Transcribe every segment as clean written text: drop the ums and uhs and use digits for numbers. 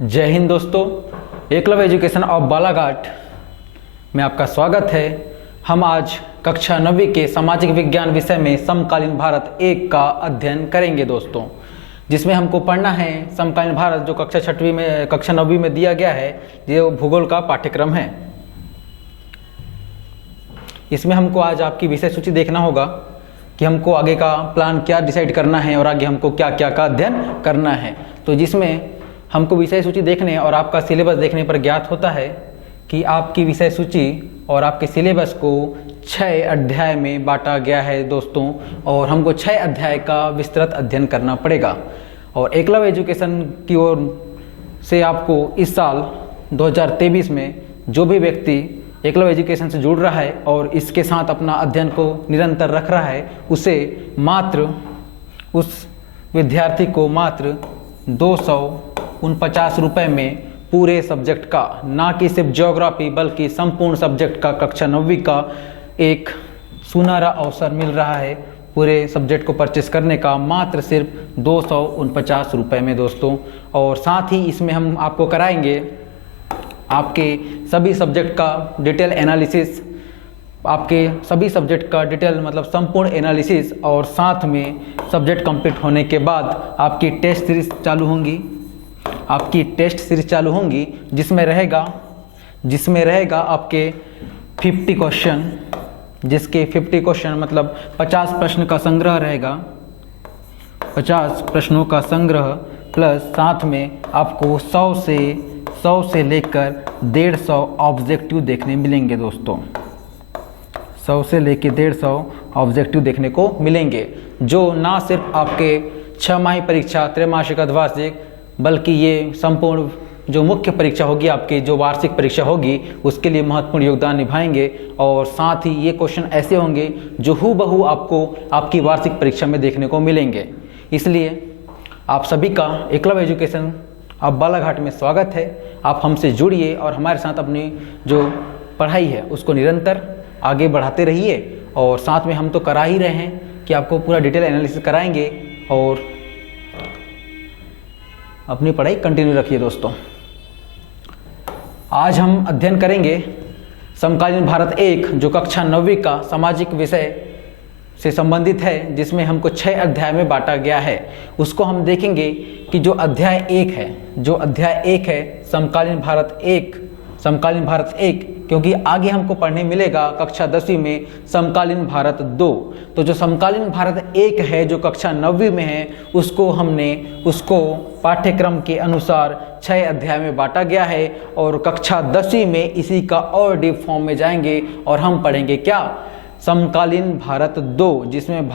जय हिंद दोस्तों, Eklavya education of Balaghat में आपका स्वागत है। हम आज कक्षा 9वीं के सामाजिक विज्ञान विषय में समकालीन भारत 1 का अध्ययन करेंगे दोस्तों, जिसमें हमको पढ़ना है समकालीन भारत जो कक्षा 9वीं में दिया गया है। ये भूगोल का पाठ्यक्रम है। इसमें हमको आज आपकी विषय सूची देखना होगा कि हमको आगे का प्लान क्या डिसाइड करना है और आगे हमको क्या क्या का अध्ययन करना है। तो जिसमें हमको विषय सूची देखने और आपका सिलेबस देखने पर ज्ञात होता है कि आपकी विषय सूची और आपके सिलेबस को 6 अध्याय में बांटा गया है दोस्तों, और हमको 6 अध्याय का विस्तृत अध्ययन करना पड़ेगा। और एकलव्य एजुकेशन की ओर से आपको इस साल 2023 में जो भी व्यक्ति एकलव्य एजुकेशन से जुड़ रहा है और इसके साथ अपना अध्ययन को निरंतर रख रहा है, उस विद्यार्थी को मात्र 249 रुपये में पूरे सब्जेक्ट का, ना कि सिर्फ ज्योग्राफी बल्कि संपूर्ण सब्जेक्ट का कक्षा 9वीं का एक सुनहरा अवसर मिल रहा है पूरे सब्जेक्ट को परचेस करने का, मात्र सिर्फ 249 रुपये में दोस्तों। और साथ ही इसमें हम आपको कराएंगे आपके सभी सब्जेक्ट का डिटेल एनालिसिस, आपके सभी सब्जेक्ट का डिटेल मतलब संपूर्ण एनालिसिस, और साथ में सब्जेक्ट कंप्लीट होने के बाद आपकी टेस्ट सीरीज चालू होंगी जिसमें रहेगा आपके 50 क्वेश्चन, जिसके 50 क्वेश्चन मतलब 50 प्रश्न का संग्रह रहेगा, 50 प्रश्नों का संग्रह, प्लस साथ में आपको 100 से लेकर 150 ऑब्जेक्टिव देखने मिलेंगे दोस्तों। 100 से लेकर 150 ऑब्जेक्टिव देखने को मिलेंगे, जो ना सिर्फ आपके 6 माही परीक्षा, त्रैमासिक, अर्धवार्षिक, बल्कि ये संपूर्ण जो मुख्य परीक्षा होगी, आपकी जो वार्षिक परीक्षा होगी, उसके लिए महत्वपूर्ण योगदान निभाएंगे। और साथ ही ये क्वेश्चन ऐसे होंगे जो हूबहू आपको आपकी वार्षिक परीक्षा में देखने को मिलेंगे। इसलिए आप सभी का एकलव्य एजुकेशन आप बालाघाट में स्वागत है। आप हमसे जुड़िए और हमारे साथ अपनी जो पढ़ाई है उसको निरंतर आगे बढ़ाते रहिए। और साथ में हम तो करा ही रहे हैं कि आपको पूरा डिटेल एनालिसिस कराएंगे, और अपनी पढ़ाई कंटिन्यू रखिए दोस्तों। आज हम अध्ययन करेंगे समकालीन भारत 1 जो कक्षा 9वीं का सामाजिक विषय से संबंधित है, जिसमें हमको 6 अध्याय में बांटा गया है। उसको हम देखेंगे कि जो अध्याय 1 है समकालीन भारत 1, क्योंकि आगे हमको पढ़ने मिलेगा कक्षा 10वीं में समकालीन भारत 2। तो जो समकालीन भारत 1 है जो कक्षा 9वीं में है, उसको पाठ्यक्रम के अनुसार 6 अध्याय में बांटा गया है, और कक्षा 10वीं में इसी का और डीप फॉर्म में जाएंगे और हम पढ़ेंगे क्या, समकालीन भारत 2, जिसमें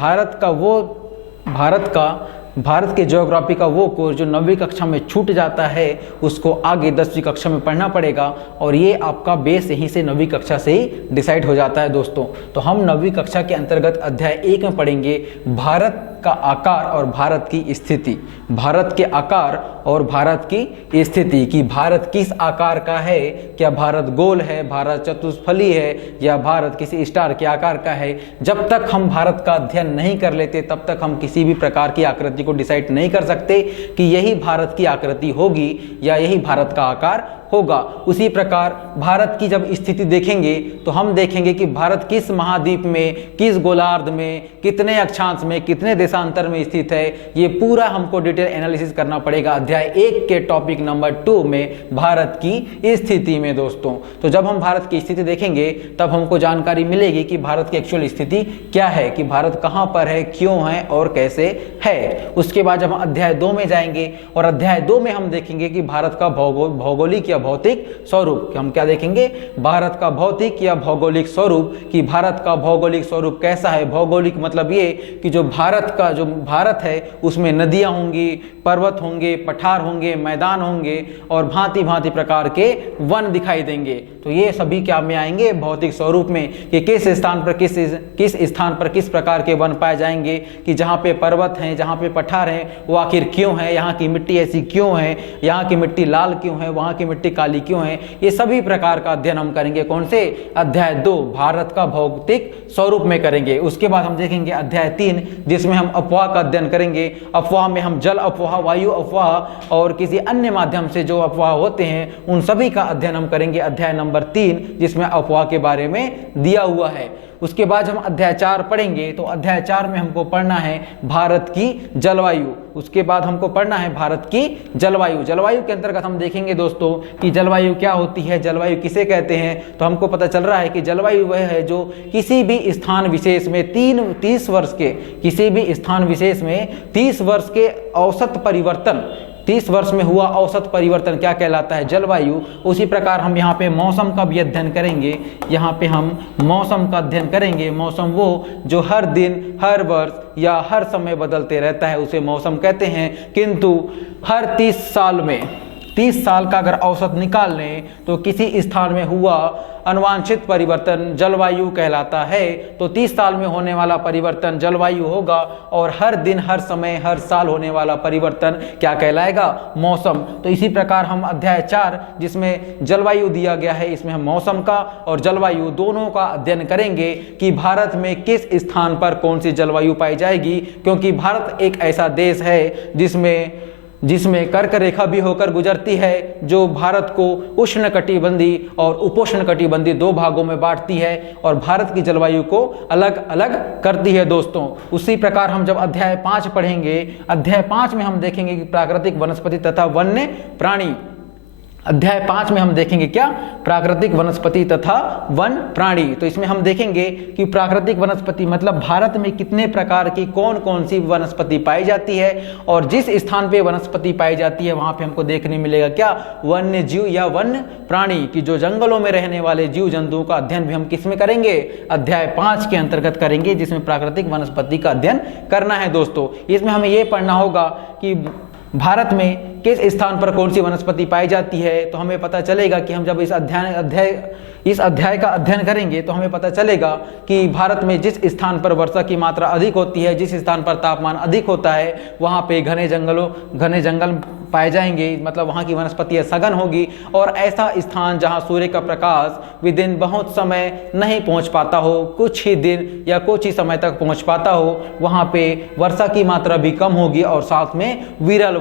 भारत के ज्योग्राफी का वो कोर्स जो 9वीं कक्षा में छूट जाता है, उसको आगे 10वीं कक्षा में पढ़ना पड़ेगा। और ये आपका बेस यहीं से 9वीं कक्षा से ही डिसाइड हो जाता है दोस्तों। तो हम 9वीं कक्षा के अंतर्गत अध्याय 1 में पढ़ेंगे भारत का आकार और भारत की स्थिति, भारत के आकार और भारत की स्थिति, कि भारत किस आकार का है, क्या भारत गोल है, भारत चतुष्फली है, या भारत किसी स्टार के आकार का है। जब तक हम भारत का अध्ययन नहीं कर लेते तब तक हम किसी भी प्रकार की आकृति को डिसाइड नहीं कर सकते कि यही भारत की आकृति होगी या यही भारत का आकार होगा। उसी प्रकार भारत की जब स्थिति देखेंगे तो हम देखेंगे कि भारत किस महाद्वीप में, किस गोलार्ध में, कितने अक्षांश में, कितने देशांतर में स्थित है, ये पूरा हमको डिटेल एनालिसिस करना पड़ेगा अध्याय 1 के टॉपिक नंबर 2 में, भारत की स्थिति में दोस्तों। तो जब हम भारत की स्थिति देखेंगे तब हमको जानकारी मिलेगी कि भारत की एक्चुअल स्थिति क्या है, कि भारत कहाँ पर है, क्यों है और कैसे है। उसके बाद जब हम अध्याय 2 में जाएंगे और अध्याय 2 में हम देखेंगे कि भारत का भौगोलिक या भौतिक स्वरूप, हम क्या देखेंगे, भारत का भौतिक या भौगोलिक स्वरूप, कि भारत का भौगोलिक स्वरूप कैसा है। भौगोलिक मतलब ये कि जो भारत है उसमें नदियां होंगी, पर्वत होंगे, पठार होंगे, मैदान होंगे और भांति भांति प्रकार के वन दिखाई देंगे। तो ये सभी क्या में आएंगे, भौतिक स्वरूप में, कि किस स्थान पर किस प्रकार के वन पाए जाएंगे, कि जहाँ पे पर्वत हैं, जहाँ पे पठार हैं, वो आखिर क्यों है, यहाँ की मिट्टी ऐसी क्यों है, यहाँ की मिट्टी लाल क्यों है, वहाँ की मिट्टी काली क्यों है। ये सभी प्रकार का अध्ययन हम करेंगे कौन से, अध्याय 2 भारत का भौतिक स्वरूप में करेंगे। उसके बाद हम देखेंगे अध्याय 3 जिसमें हम हम अफवाह का अध्ययन करेंगे। अफवाह में हम जल अफवाह, वायु अफवाह और किसी अन्य माध्यम से जो अफवाह होते हैं उन सभी का अध्ययन हम करेंगे अध्याय नंबर 3, जिसमें अफवाह के बारे में दिया हुआ है। उसके बाद हम अध्याय 4 पढ़ेंगे। तो अध्याय 4 में हमको पढ़ना है भारत की जलवायु। उसके बाद हमको पढ़ना है भारत की जलवायु। जलवायु के अंतर्गत हम देखेंगे दोस्तों कि जलवायु क्या होती है, जलवायु किसे कहते हैं। तो हमको पता चल रहा है कि जलवायु वह है जो किसी भी स्थान विशेष में 30 वर्ष के, किसी भी स्थान विशेष में 30 वर्ष के औसत परिवर्तन, 30 वर्ष में हुआ औसत परिवर्तन क्या कहलाता है, जलवायु। उसी प्रकार हम यहाँ पे मौसम का भी अध्ययन करेंगे। यहाँ पे हम मौसम का अध्ययन करेंगे। मौसम वो जो हर दिन, हर वर्ष या हर समय बदलते रहता है, उसे मौसम कहते हैं। किंतु हर 30 साल में, 30 साल का अगर औसत निकाल लें तो किसी स्थान में हुआ अनवांछित परिवर्तन जलवायु कहलाता है। तो 30 साल में होने वाला परिवर्तन जलवायु होगा और हर दिन, हर समय, हर साल होने वाला परिवर्तन क्या कहलाएगा, मौसम। तो इसी प्रकार हम अध्याय 4 जिसमें जलवायु दिया गया है, इसमें हम मौसम का और जलवायु दोनों का अध्ययन करेंगे कि भारत में किस स्थान पर कौन सी जलवायु पाई जाएगी। क्योंकि भारत एक ऐसा देश है जिसमें कर्क रेखा भी होकर गुजरती है, जो भारत को उष्णकटिबंधीय और उपोष्णकटिबंधीय 2 भागों में बांटती है और भारत की जलवायु को अलग अलग करती है दोस्तों। उसी प्रकार हम जब अध्याय 5 पढ़ेंगे, अध्याय 5 में हम देखेंगे कि प्राकृतिक वनस्पति तथा वन्य प्राणी। अध्याय 5 में हम देखेंगे क्या, प्राकृतिक वनस्पति तथा वन प्राणी। तो इसमें हम देखेंगे कि प्राकृतिक वनस्पति मतलब भारत में कितने प्रकार की कौन कौन सी वनस्पति पाई जाती है, और जिस स्थान पे वनस्पति पाई जाती है वहां पे हमको देखने मिलेगा क्या, वन्य जीव या वन्य प्राणी की जो जंगलों में रहने वाले जीव जंतुओं का अध्ययन भी हम किस में करेंगे, अध्याय 5 के अंतर्गत करेंगे, जिसमें प्राकृतिक वनस्पति का अध्ययन करना है दोस्तों। इसमें हमें यह पढ़ना होगा कि भारत में किस स्थान पर कौन सी वनस्पति पाई जाती है। तो हमें पता चलेगा कि हम जब इस अध्याय का अध्ययन करेंगे तो हमें पता चलेगा कि भारत में जिस स्थान पर वर्षा की मात्रा अधिक होती है, जिस स्थान पर तापमान अधिक होता है, वहाँ पे घने जंगल पाए जाएंगे, मतलब वहाँ की वनस्पति सघन होगी। और ऐसा स्थान जहाँ सूर्य का प्रकाश विदिन बहुत समय नहीं पहुँच पाता हो, कुछ ही दिन या कुछ ही समय तक पहुँच पाता हो, वहाँ पे वर्षा की मात्रा भी कम होगी। और साथ में विरल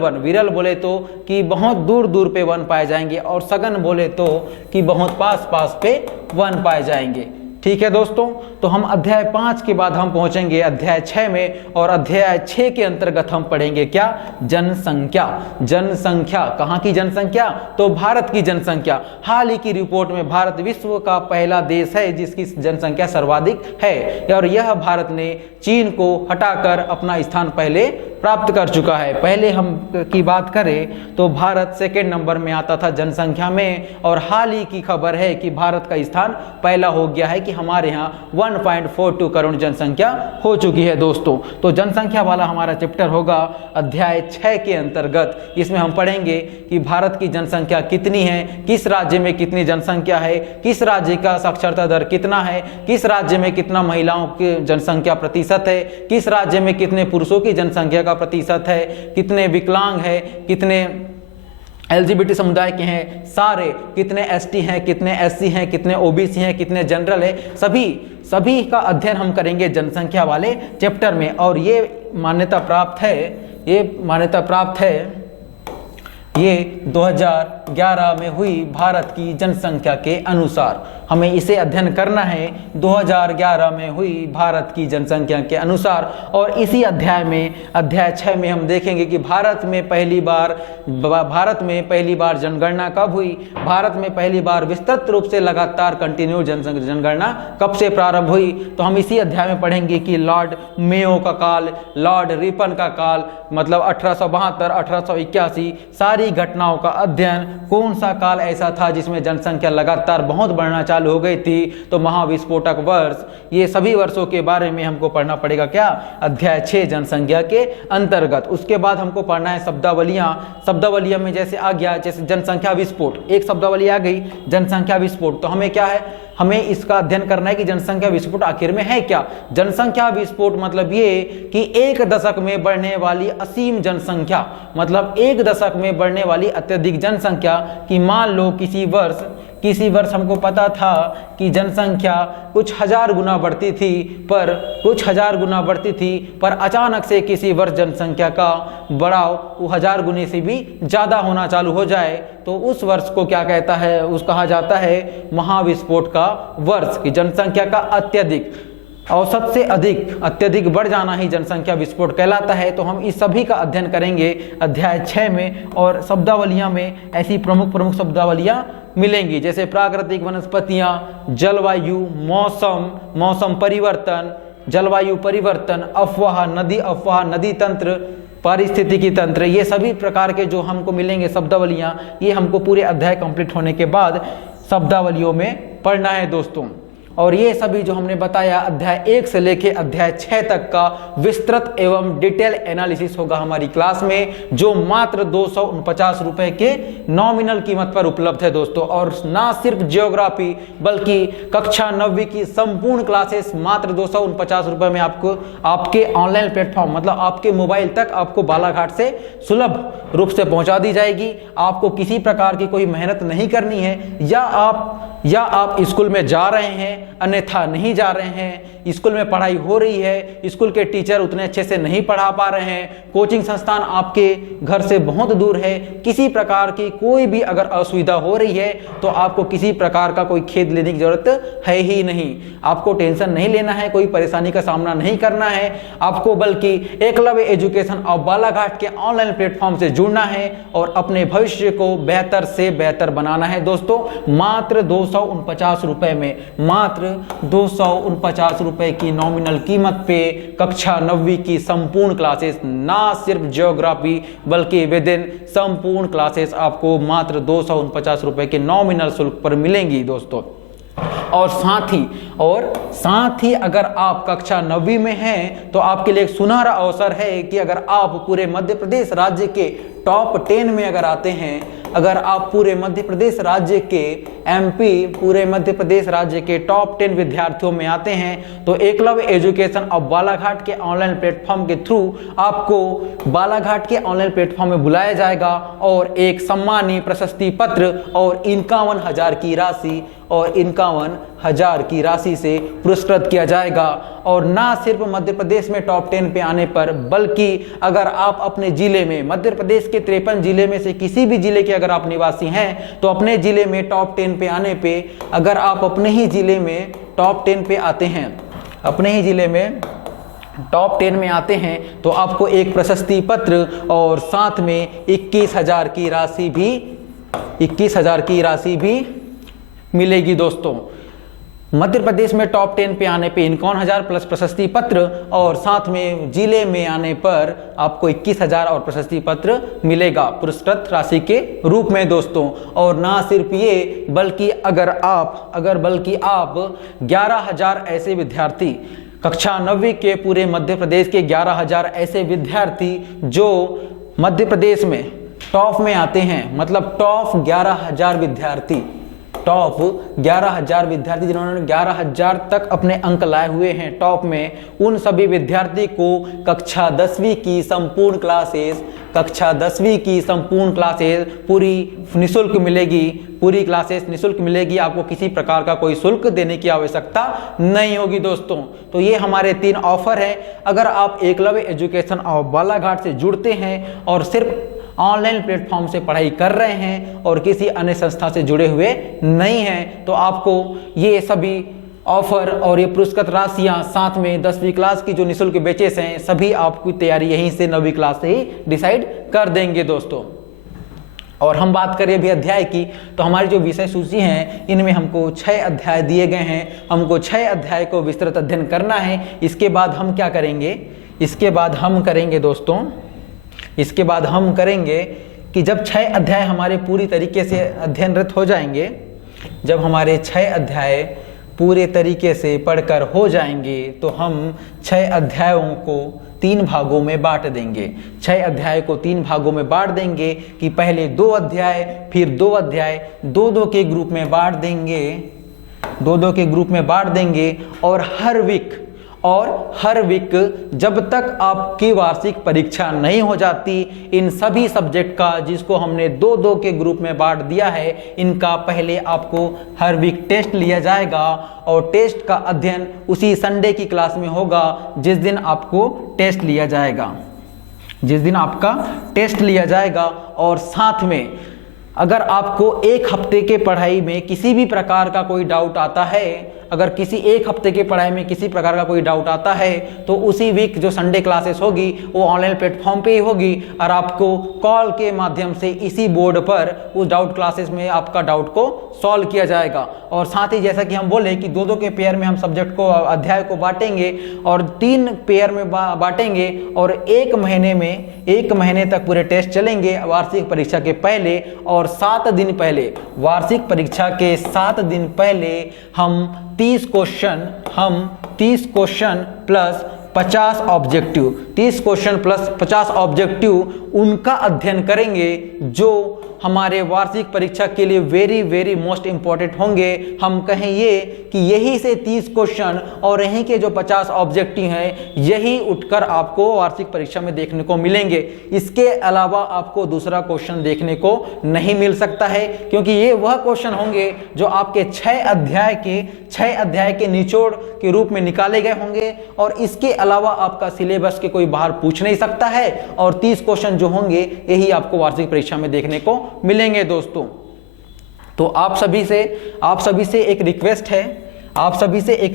बोले तो कि बहुत दूर दूर पे वन पाए जाएंगे, और सघन बोले तो कि बहुत पास पास पे वन पाए जाएंगे। ठीक है दोस्तों, तो हम अध्याय 5 के बाद हम पहुंचेंगे अध्याय 6 में, और अध्याय 6 के अंतर्गत हम पढ़ेंगे क्या, जनसंख्या। जनसंख्या, कहाँ की जनसंख्या, तो भारत की जनसंख्या। हाल ही की रिपोर्ट में भारत विश्व का पहला देश है जिसकी जनसंख्या सर्वाधिक है, और यह भारत ने चीन को हटाकर अपना स्थान पहले प्राप्त कर चुका है। पहले हम की बात करें तो भारत 2nd नंबर में आता था जनसंख्या में, और हाल ही की खबर है कि भारत का स्थान पहला हो गया है कि हमारे यहाँ 1.42 करोड़ जनसंख्या हो चुकी है दोस्तों। तो जनसंख्या वाला हमारा चैप्टर होगा अध्याय 6 के अंतर्गत। इसमें हम पढ़ेंगे कि भारत की जनसंख्या कितनी है, किस राज्य में कितनी जनसंख्या है, किस राज्य का साक्षरता दर कितना है, किस राज्य में कितना महिलाओं की जनसंख्या प्रतिशत है, किस राज्य में कितने पुरुषों की जनसंख्या का प्रतिशत है, कितने विकलांग है, कितने LGBT समुदाय के हैं सारे, कितने ST हैं, कितने SC हैं, कितने OBC हैं, कितने जनरल है, सभी का अध्ययन हम करेंगे जनसंख्या वाले चैप्टर में। और ये मान्यता प्राप्त है, ये 2011 में हुई भारत की जनसंख्या के अनुसार। हमें इसे अध्ययन करना है 2011 में हुई भारत की जनसंख्या के अनुसार। और इसी अध्याय में, अध्याय 6 में हम देखेंगे कि भारत में पहली बार जनगणना कब हुई, भारत में पहली बार विस्तृत रूप से लगातार कंटिन्यू जनगणना कब से प्रारंभ हुई। तो हम इसी अध्याय में पढ़ेंगे कि लॉर्ड मेयो का काल, लॉर्ड रिपन का काल, मतलब 1872, 1881, सारी घटनाओं का अध्ययन, कौन सा काल ऐसा था जिसमें जनसंख्या लगातार बहुत बढ़ना चालू हो गई थी, तो महाविस्फोटक वर्ष, ये सभी वर्षों के बारे में हमको पढ़ना पड़ेगा क्या, अध्याय 6 जनसंख्या के अंतर्गत। उसके बाद हमको पढ़ना है शब्दावलियां में जैसे आ गया, जैसे जनसंख्या विस्फोट, एक शब्दावली आ गई जनसंख्या विस्फोट, तो हमें क्या है, हमें इसका अध्ययन करना है कि जनसंख्या विस्फोट आखिर में है क्या। जनसंख्या विस्फोट मतलब ये कि एक दशक में बढ़ने वाली असीम जनसंख्या, मतलब एक दशक में बढ़ने वाली अत्यधिक जनसंख्या कि मान लो किसी वर्ष हमको पता था कि जनसंख्या कुछ हजार गुना बढ़ती थी, पर अचानक से किसी वर्ष जनसंख्या का बढ़ाव वो 1000 गुने से भी ज़्यादा होना चालू हो जाए, तो उस वर्ष को क्या कहता है, उस कहा जाता है महाविस्फोट का वर्ष। कि जनसंख्या का औसत से अत्यधिक बढ़ जाना ही जनसंख्या विस्फोट कहलाता है। तो हम इस सभी का अध्ययन करेंगे अध्याय 6 में, और शब्दावलियां में ऐसी प्रमुख शब्दावलियां मिलेंगी, जैसे प्राकृतिक वनस्पतियां, जलवायु, मौसम परिवर्तन, जलवायु परिवर्तन, अफवाह, नदी तंत्र, पारिस्थितिकी तंत्र, ये सभी प्रकार के जो हमको मिलेंगे शब्दावलियां, ये हमको पूरे अध्याय कंप्लीट होने के बाद शब्दावलियों में पढ़ना है दोस्तों। और ये सभी जो हमने बताया अध्याय 1 से लेके अध्याय 6 तक का विस्तृत एवं डिटेल एनालिसिस होगा हमारी क्लास में, जो मात्र 249 रुपए के नॉमिनल कीमत पर उपलब्ध है दोस्तों। और ना सिर्फ ज्योग्राफी बल्कि कक्षा 9वीं की संपूर्ण क्लासेस मात्र 249 रुपए में आपको आपके ऑनलाइन प्लेटफॉर्म, मतलब आपके मोबाइल तक आपको बालाघाट से सुलभ रूप से पहुंचा दी जाएगी। आपको किसी प्रकार की कोई मेहनत नहीं करनी है, या आप स्कूल में जा रहे हैं अन्यथा नहीं जा रहे हैं, स्कूल में पढ़ाई हो रही है, स्कूल के टीचर उतने अच्छे से नहीं पढ़ा पा रहे हैं, कोचिंग संस्थान आपके घर से बहुत दूर है, किसी प्रकार की कोई भी अगर असुविधा हो रही है तो आपको किसी प्रकार का कोई खेद लेने की जरूरत है ही नहीं। आपको टेंशन नहीं लेना है, कोई परेशानी का सामना नहीं करना है आपको, बल्कि एकलव्य एजुकेशन ऑफ बालाघाट के ऑनलाइन प्लेटफॉर्म से जुड़ना है और अपने भविष्य को बेहतर से बेहतर बनाना है दोस्तों। मात्र 249 रुपए में, मात्र 249 रुपए की नॉमिनल कीमत पे कक्षा 9वीं की संपूर्ण क्लासेस, ना सिर्फ ज्योग्राफी बल्कि विद इन संपूर्ण क्लासेस आपको मात्र 249 रुपए के नॉमिनल शुल्क पर मिलेंगी दोस्तों। और साथ ही अगर आप कक्षा 9वीं में हैं तो आपके लिए एक सुनहरा अवसर है कि अगर आप पूरे मध्य प्रदेश राज्य के टॉप 10 में अगर आते हैं, अगर आप पूरे मध्य प्रदेश राज्य के पूरे मध्य प्रदेश राज्य के टॉप 10 विद्यार्थियों में आते हैं, तो एकलव्य एजुकेशन ऑफ बालाघाट के ऑनलाइन प्लेटफॉर्म के थ्रू आपको बालाघाट के ऑनलाइन प्लेटफॉर्म में बुलाया जाएगा और एक सम्मानीय प्रशस्ति पत्र और 51,000 की राशि से पुरस्कृत किया जाएगा। और ना सिर्फ मध्य प्रदेश में टॉप 10 पे आने पर, बल्कि अगर आप अपने जिले में, मध्य प्रदेश के 53 जिले में से किसी भी जिले के अगर आप निवासी हैं, तो अपने जिले में टॉप 10 पे आने पे, अगर आप अपने ही जिले में टॉप 10 पे आते हैं, अपने ही जिले में टॉप 10 में आते हैं, तो आपको एक प्रशस्ति पत्र और साथ में 21,000 की राशि भी मिलेगी दोस्तों। मध्य प्रदेश में टॉप 10 पे आने पे 51,000 प्लस प्रशस्ति पत्र, और साथ में जिले में आने पर आपको 21,000 और प्रशस्ति पत्र मिलेगा पुरस्कृत राशि के रूप में दोस्तों। और ना सिर्फ ये, बल्कि बल्कि आप 11,000 ऐसे विद्यार्थी, कक्षा 9वीं के पूरे मध्य प्रदेश के 11,000 ऐसे विद्यार्थी जो मध्य प्रदेश में टॉप में आते हैं, मतलब टॉप 11,000 विद्यार्थी जिन्होंने 11,000 तक अपने अंक लाए हुए हैं टॉप में, उन सभी विद्यार्थी को कक्षा 10वीं की संपूर्ण क्लासेस पूरी निःशुल्क मिलेगी। पूरी क्लासेस निःशुल्क मिलेगी, आपको किसी प्रकार का कोई शुल्क देने की आवश्यकता नहीं होगी दोस्तों। तो ये हमारे 3 ऑफर हैं। अगर आप एकलव्य एजुकेशन ऑफ बालाघाट से जुड़ते हैं और सिर्फ ऑनलाइन प्लेटफॉर्म से पढ़ाई कर रहे हैं और किसी अन्य संस्था से जुड़े हुए नहीं हैं, तो आपको ये सभी ऑफर और ये पुरस्कृत राशियां, साथ में 10वीं क्लास की जो निःशुल्क बैचेस हैं, सभी आपकी तैयारी यहीं से 9वीं क्लास से ही डिसाइड कर देंगे दोस्तों। और हम बात करें अभी अध्याय की, तो हमारी जो विषय सूची है इनमें हमको 6 अध्याय दिए गए हैं। हमको 6 अध्याय को विस्तृत अध्ययन करना है। इसके बाद हम क्या करेंगे, इसके बाद हम करेंगे कि जब 6 अध्याय हमारे पूरी तरीके से अध्ययनरत हो जाएंगे, जब हमारे 6 अध्याय पूरे तरीके से पढ़कर हो जाएंगे, तो हम 6 अध्यायों को 3 भागों में बांट देंगे। 6 अध्याय को 3 भागों में बांट देंगे कि पहले 2 अध्याय, फिर 2 अध्याय 2-2 के ग्रुप में बांट देंगे। दो दो के ग्रुप में बांट देंगे और हर वीक जब तक आपकी वार्षिक परीक्षा नहीं हो जाती, इन सभी सब्जेक्ट का जिसको हमने दो दो के ग्रुप में बांट दिया है, इनका पहले आपको हर वीक टेस्ट लिया जाएगा और टेस्ट का अध्ययन उसी संडे की क्लास में होगा जिस दिन आपको टेस्ट लिया जाएगा, जिस दिन आपका टेस्ट लिया जाएगा। और साथ में अगर आपको एक हफ्ते के पढ़ाई में किसी भी प्रकार का कोई डाउट आता है, अगर किसी एक हफ्ते की पढ़ाई में किसी प्रकार का कोई डाउट आता है, तो उसी वीक जो संडे क्लासेस होगी वो ऑनलाइन प्लेटफॉर्म पे ही होगी और आपको कॉल के माध्यम से इसी बोर्ड पर उस डाउट क्लासेस में आपका डाउट को सॉल्व किया जाएगा। और साथ ही जैसा कि हम बोले कि दो दो के पेयर में हम सब्जेक्ट को, अध्याय को बांटेंगे और 3 पेयर में बांटेंगे और एक महीने तक पूरे टेस्ट चलेंगे वार्षिक परीक्षा के पहले। और 7 दिन पहले, वार्षिक परीक्षा के 7 दिन पहले हम 30 question plus 50 objective, 30 question plus 50 objective उनका अध्ययन करेंगे जो हमारे वार्षिक परीक्षा के लिए वेरी वेरी मोस्ट इंपॉर्टेंट होंगे। हम कहें ये कि यही से 30 क्वेश्चन और यहीं के जो 50 ऑब्जेक्टिव हैं, यही उठकर आपको वार्षिक परीक्षा में देखने को मिलेंगे। इसके अलावा आपको दूसरा क्वेश्चन देखने को नहीं मिल सकता है, क्योंकि ये वह क्वेश्चन होंगे जो आपके 6 अध्याय के निचोड़ के रूप में निकाले गए होंगे और इसके अलावा आपका सिलेबस के कोई बाहर पूछ नहीं सकता है। और 30 क्वेश्चन जो होंगे यही आपको वार्षिक परीक्षा में देखने को मिलेंगे दोस्तों। तो आप सभी से एक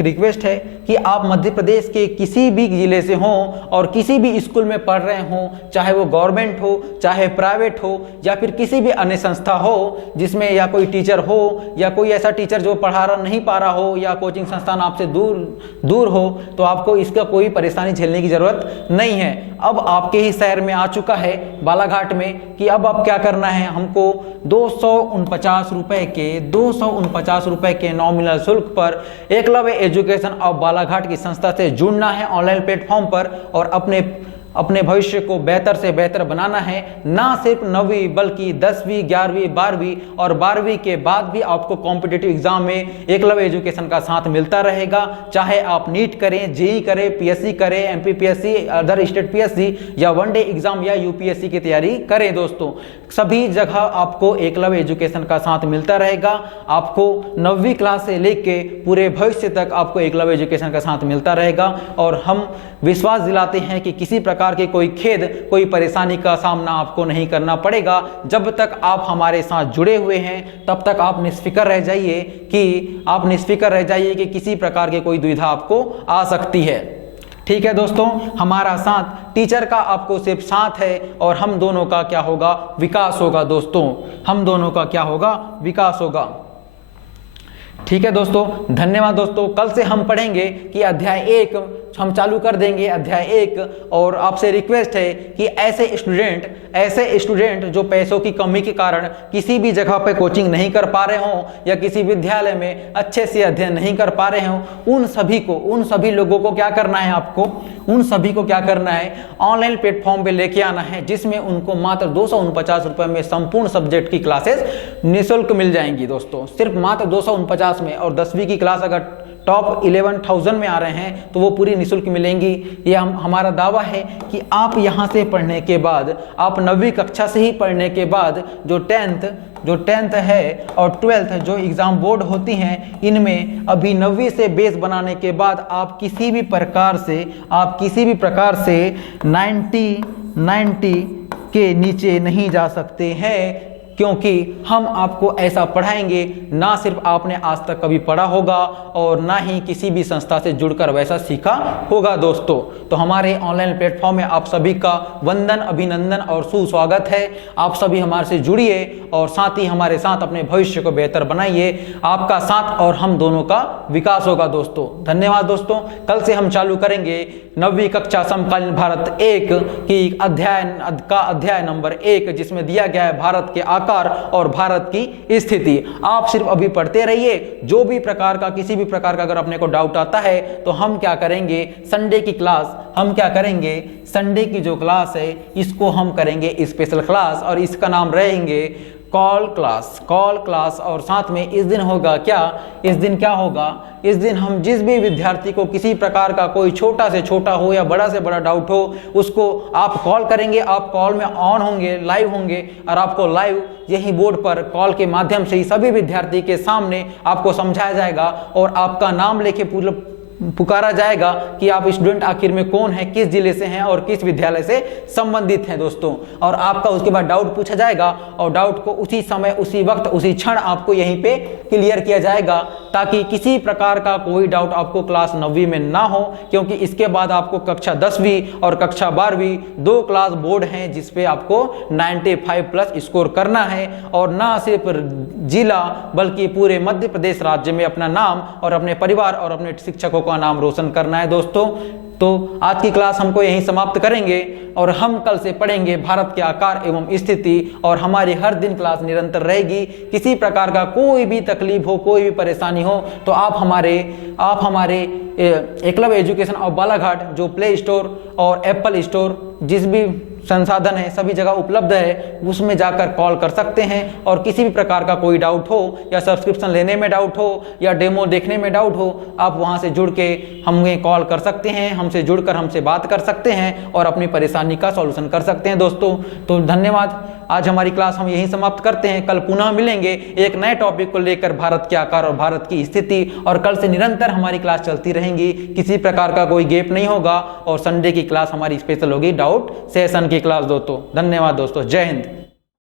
रिक्वेस्ट है कि आप मध्य प्रदेश के किसी भी जिले से हों और किसी भी स्कूल में पढ़ रहे हों, चाहे वो गवर्नमेंट हो, चाहे प्राइवेट हो या फिर किसी भी अन्य संस्था हो जिसमें या कोई टीचर हो या कोई ऐसा टीचर जो नहीं पा रहा हो या कोचिंग संस्थान आपसे दूर हो, तो आपको इसका कोई परेशानी झेलने की जरूरत नहीं है। अब आपके ही शहर में आ चुका है बालाघाट में कि अब आप क्या करना है, हमको 249 रुपए के नॉमिनल शुल्क पर एकलव्य एजुकेशन ऑफ बालाघाट की संस्था से जुड़ना है ऑनलाइन प्लेटफॉर्म पर और अपने भविष्य को बेहतर से बेहतर बनाना है। ना सिर्फ 9वीं बल्कि 10वीं, 11वीं, 12वीं और 12वीं के बाद भी आपको कॉम्पिटिटिव एग्जाम में एकलव्य एजुकेशन का साथ मिलता रहेगा। चाहे आप नीट करें, जेई करें, पीएससी करें, एमपीपीएससी, अदर स्टेट पीएससी या वनडे एग्जाम या यूपीएससी की तैयारी करें दोस्तों, सभी जगह आपको एकलव्य एजुकेशन का साथ मिलता रहेगा। आपको 9वीं क्लास से लेके पूरे भविष्य तक आपको एकलव्य एजुकेशन का साथ मिलता रहेगा। और हम विश्वास दिलाते हैं कि किसी प्रकार की कोई खेद, कोई परेशानी का सामना आपको नहीं करना पड़ेगा। जब तक आप हमारे साथ जुड़े हुए हैं तब तक आप निष्फिक्र रह जाइए कि किसी प्रकार की कोई दुविधा आपको आ सकती है। ठीक है दोस्तों, हमारा साथ टीचर का आपको सिर्फ साथ है और हम दोनों का क्या होगा, विकास होगा दोस्तों, हम दोनों का क्या होगा, विकास होगा। ठीक है दोस्तों, धन्यवाद दोस्तों। कल से हम पढ़ेंगे कि अध्याय 1 हम चालू कर देंगे, अध्याय 1। और आपसे रिक्वेस्ट है कि ऐसे स्टूडेंट जो पैसों की कमी के कारण किसी भी जगह पे कोचिंग नहीं कर पा रहे हों या किसी विद्यालय में अच्छे से अध्ययन नहीं कर पा रहे हों, उन सभी लोगों को क्या करना है, ऑनलाइन प्लेटफॉर्म पे लेके आना है, जिसमें उनको मात्र 249 रुपए में संपूर्ण सब्जेक्ट की क्लासेस निःशुल्क मिल जाएंगी दोस्तों, सिर्फ मात्र 249 में। और 10वीं की क्लास अगर टॉप 11,000 में आ रहे हैं तो वो पूरी निःशुल्क मिलेंगी। ये हमारा दावा है कि आप यहाँ से पढ़ने के बाद, आप 9वीं कक्षा से ही पढ़ने के बाद जो 10th है और 12th जो एग्ज़ाम बोर्ड होती हैं, इनमें अभी 9वीं से बेस बनाने के बाद आप किसी भी प्रकार से 90 के नीचे नहीं जा सकते हैं, क्योंकि हम आपको ऐसा पढ़ाएंगे ना सिर्फ आपने आज तक कभी पढ़ा होगा और ना ही किसी भी संस्था से जुड़कर वैसा सीखा होगा दोस्तों। तो हमारे ऑनलाइन प्लेटफॉर्म में आप सभी का वंदन, अभिनंदन और सुस्वागत है। आप सभी हमारे से जुड़िए और साथ ही हमारे साथ अपने भविष्य को बेहतर बनाइए। आपका साथ और हम दोनों का विकास होगा दोस्तों। धन्यवाद दोस्तों। कल से हम चालू करेंगे 9वीं कक्षा समकालीन भारत 1 की अध्याय नंबर 1, जिसमें दिया गया है भारत के आकार और भारत की स्थिति। आप सिर्फ अभी पढ़ते रहिए। जो भी प्रकार का, किसी भी प्रकार का अगर अपने को डाउट आता है तो हम क्या करेंगे, संडे की जो क्लास है इसको हम करेंगे स्पेशल क्लास, और इसका नाम रहेंगे कॉल क्लास। और साथ में इस दिन होगा क्या, इस दिन क्या होगा, इस दिन हम जिस भी विद्यार्थी को किसी प्रकार का कोई छोटा से छोटा हो या बड़ा से बड़ा डाउट हो, उसको आप कॉल करेंगे, आप कॉल में ऑन होंगे, लाइव होंगे, और आपको लाइव यही बोर्ड पर कॉल के माध्यम से ही सभी विद्यार्थी के सामने आपको समझाया जाएगा और आपका नाम लेके पुकारा जाएगा कि आप स्टूडेंट आखिर में कौन है, किस जिले से हैं और किस विद्यालय से संबंधित हैं दोस्तों। और आपका उसके बाद डाउट पूछा जाएगा और डाउट को उसी समय, उसी वक्त, उसी क्षण आपको यहीं पे क्लियर किया जाएगा, ताकि किसी प्रकार का कोई डाउट आपको क्लास 9वीं में ना हो, क्योंकि इसके बाद आपको कक्षा 10वीं और कक्षा 12वीं 2 क्लास बोर्ड हैं जिसपे आपको 95+ स्कोर करना है, और ना सिर्फ जिला बल्कि पूरे मध्य प्रदेश राज्य में अपना नाम और अपने परिवार और अपने शिक्षकों का नाम रोशन करना है दोस्तों। तो आज की क्लास हमको यहीं समाप्त करेंगे और हम कल से पढ़ेंगे भारत के आकार एवं स्थिति, और हमारी हर दिन क्लास निरंतर रहेगी। किसी प्रकार का कोई भी तकलीफ हो, कोई भी परेशानी हो, तो आप हमारे एकलव्य एजुकेशन ऑफ बालाघाट जो प्ले स्टोर और एप्पल स्टोर जिस भी संसाधन है सभी जगह उपलब्ध है, उसमें जाकर कॉल कर सकते हैं। और किसी भी प्रकार का कोई डाउट हो या सब्सक्रिप्शन लेने में डाउट हो या डेमो देखने में डाउट हो, आप वहां से जुड़ के हमें कॉल कर सकते हैं, हमसे जुड़कर हमसे बात कर सकते हैं और अपनी परेशानी का सॉल्यूशन कर सकते हैं दोस्तों। तो धन्यवाद। आज हमारी क्लास हम यहीं समाप्त करते हैं। कल पुनः मिलेंगे एक नए टॉपिक को लेकर, भारत के आकार और भारत की स्थिति, और कल से निरंतर हमारी क्लास चलती रहेंगी, किसी प्रकार का कोई गैप नहीं होगा। और संडे की क्लास हमारी स्पेशल होगी डाउट सेशन की क्लास दोस्तों। धन्यवाद दोस्तों, जय हिंद।